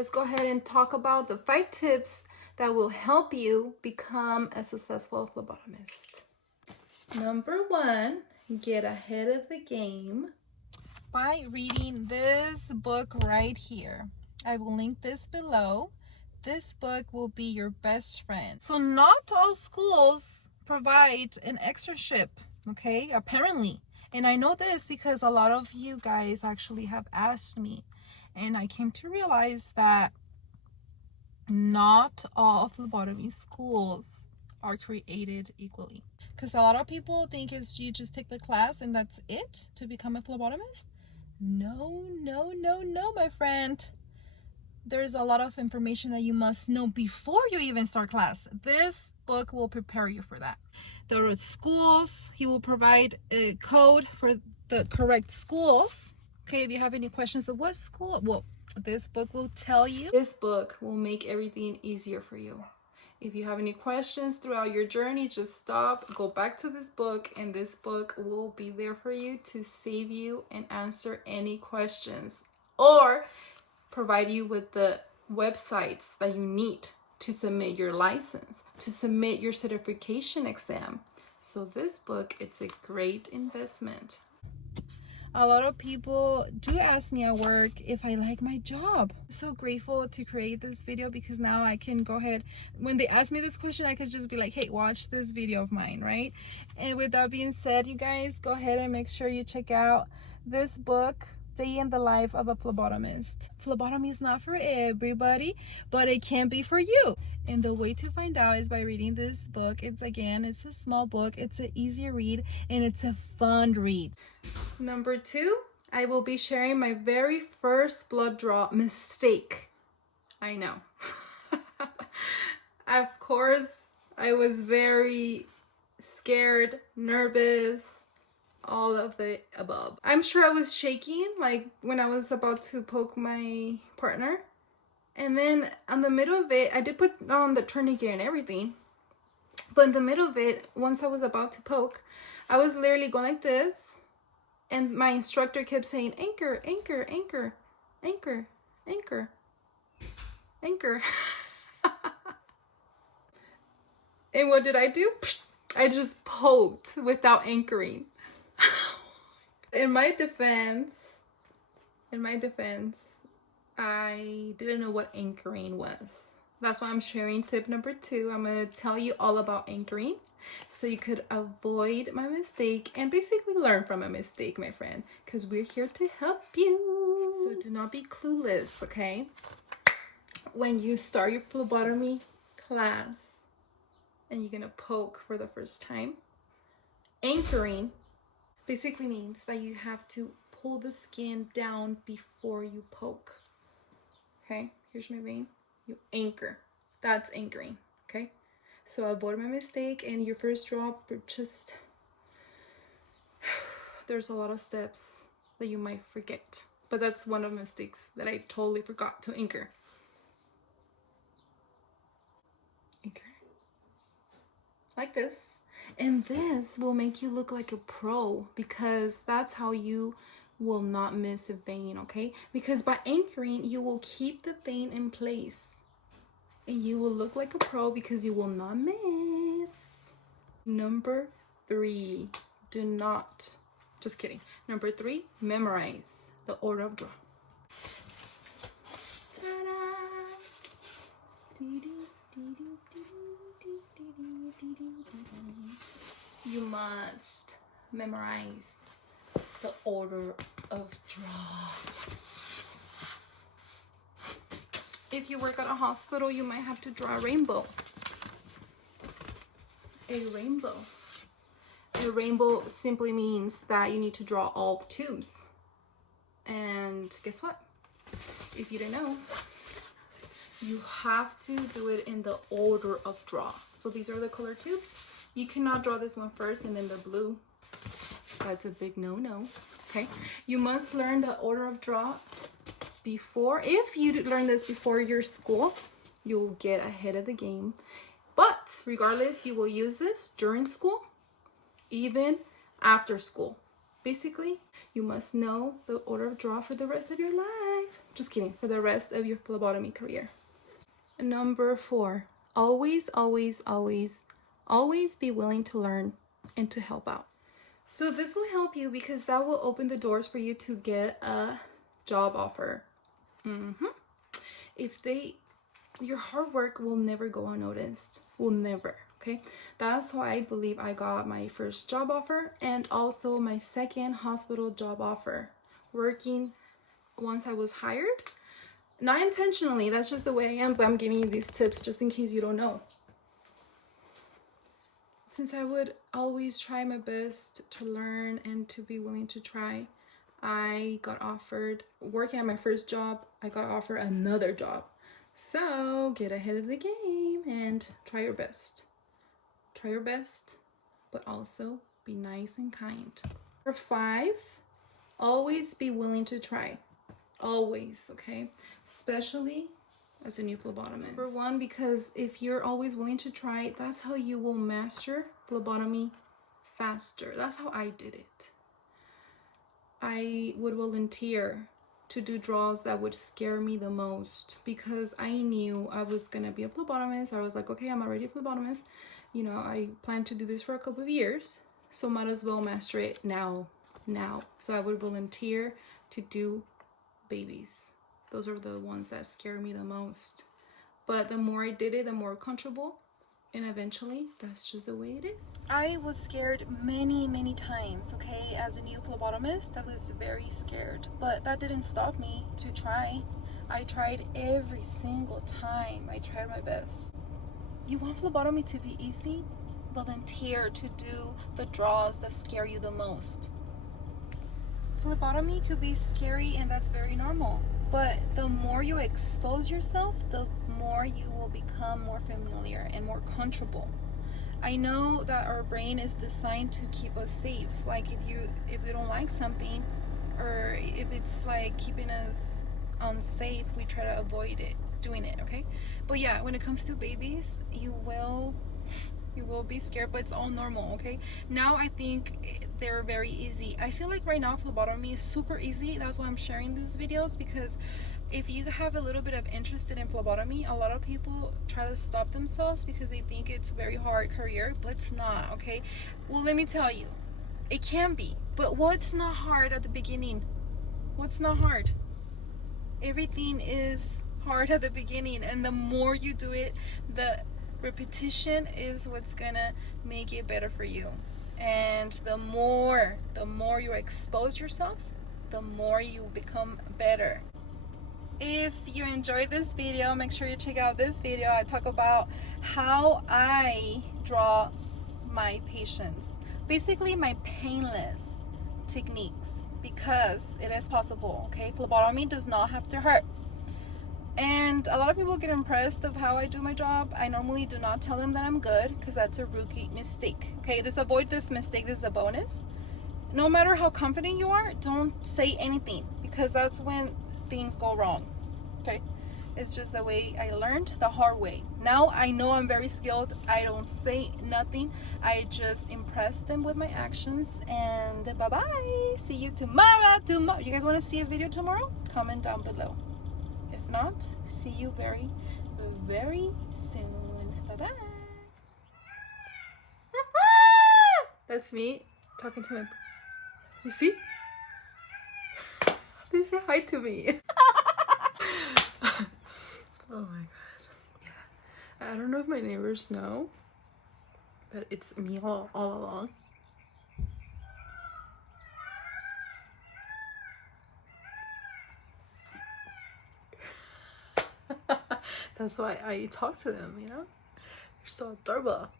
let's go ahead and talk about the 5 tips that will help you become a successful phlebotomist. Number 1, get ahead of the game by reading this book right here. I will link this below. This book will be your best friend. So not all schools provide an externship, okay? Apparently. And I know this because a lot of you guys actually have asked me. And I came to realize that not all phlebotomy schools are created equally. Because a lot of people think it's you just take the class and that's it to become a phlebotomist. No, my friend. There's a lot of information that you must know before you even start class. This book will prepare you for that. There are schools. He will provide a code for the correct schools. Okay, if you have any questions of what school, well, this book will tell you. This book will make everything easier for you. If you have any questions throughout your journey, just stop, go back to this book, and this book will be there for you to save you and answer any questions or provide you with the websites that you need to submit your license, to submit your certification exam. So this book, it's a great investment. A lot of people do ask me at work if I like my job. I'm so grateful to create this video because now I can go ahead, when they ask me this question, I could just be like, hey, watch this video of mine, right? And with that being said, you guys, go ahead and make sure you check out this book, Day in the Life of a Phlebotomist. Phlebotomy is not for everybody, but it can be for you. And the way to find out is by reading this book. It's a small book, it's an easy read, and it's a fun read. Number 2, I will be sharing my very first blood draw mistake. I know. Of course, I was very scared, nervous, all of the above. I'm sure I was shaking like when I was about to poke my partner. And then on the middle of it, I did put on the tourniquet and everything. But in the middle of it, once I was about to poke, I was literally going like this. And my instructor kept saying, anchor, anchor, anchor, anchor, anchor, anchor. And what did I do? I just poked without anchoring. In my defense, I didn't know what anchoring was. That's why I'm sharing tip number 2. I'm going to tell you all about anchoring so you could avoid my mistake and basically learn from a mistake, my friend, because we're here to help you. So do not be clueless, okay? When you start your phlebotomy class and you're going to poke for the first time, anchoring basically means that you have to pull the skin down before you poke. Okay, here's my vein. You anchor. That's anchoring. Okay, so avoid my mistake. And your first drop, just there's a lot of steps that you might forget, but that's one of the mistakes that I totally forgot to anchor. Anchor like this. And this will make you look like a pro because that's how you will not miss a vein, okay? Because by anchoring, you will keep the vein in place. And you will look like a pro because you will not miss. Number 3, do not, just kidding. Number 3, memorize the order of draw. Ta-da! You must memorize the order of draw. If you work at a hospital, you might have to draw a rainbow. A rainbow. A rainbow simply means that you need to draw all tubes. And guess what? If you didn't know, you have to do it in the order of draw. So these are the color tubes. You cannot draw this one first and then the blue. That's a big no-no, okay? You must learn the order of draw before. If you learn this before your school, you'll get ahead of the game. But regardless, you will use this during school, even after school. Basically, you must know the order of draw for the rest of your life. Just kidding, for the rest of your phlebotomy career. Number 4, always, always, always, always be willing to learn and to help out. So this will help you because that will open the doors for you to get a job offer. Your hard work will never go unnoticed. Will never. Okay, that's why I believe I got my first job offer and also my second hospital job offer, working once I was hired. Not intentionally, that's just the way I am, but I'm giving you these tips just in case you don't know. Since I would always try my best to learn and to be willing to try, I got offered, working at my first job, I got offered another job. So get ahead of the game and try your best. Try your best, but also be nice and kind. Number 5, always be willing to try. Always, okay? Especially as a new phlebotomist. Number 1, because if you're always willing to try, that's how you will master phlebotomy faster. That's how I did it. I would volunteer to do draws that would scare me the most because I knew I was gonna be a phlebotomist. I was like, okay, I'm already a phlebotomist. You know, I plan to do this for a couple of years, so might as well master it now. So I would volunteer to do babies. Those are the ones that scare me the most. But the more I did it, the more comfortable, and eventually that's just the way it is. I was scared many times, okay? As a new phlebotomist, I was very scared, but that didn't stop me to try. I tried every single time. I tried my best. You want phlebotomy to be easy? Volunteer to do the draws that scare you the most. Phlebotomy could be scary, and that's very normal. But the more you expose yourself, the more you will become more familiar and more comfortable. I know that our brain is designed to keep us safe. Like if you don't like something, or if it's like keeping us unsafe, we try to avoid doing it, okay? But yeah, when it comes to babies, you will be scared, but it's all normal, okay? Now I think they're very easy. I feel like right now phlebotomy is super easy. That's why I'm sharing these videos, because if you have a little bit of interest in phlebotomy, a lot of people try to stop themselves because they think it's a very hard career, but it's not, okay? Well, let me tell you, it can be, but what's not hard at the beginning? What's not hard? Everything is hard at the beginning, and the more you do it, the repetition is what's gonna make it better for you. And the more you expose yourself, the more you become better. If you enjoyed this video, make sure you check out this video. I talk about how I draw my patients, basically my painless techniques, because it is possible, okay? Phlebotomy does not have to hurt. And a lot of people get impressed of how I do my job. I normally do not tell them that I'm good, because that's a rookie mistake. Okay, avoid this mistake. This is a bonus. No matter how confident you are, don't say anything, because that's when things go wrong. Okay, it's just the way I learned the hard way. Now I know I'm very skilled. I don't say nothing. I just impress them with my actions. And bye-bye. See you tomorrow. You guys want to see a video tomorrow? Comment down below. If not, see you very soon. Bye-bye. That's me talking to my... You see? They say hi to me. Oh my god. Yeah. I don't know if my neighbors know that it's me all along. That's why I talk to them, you know? They're so adorable.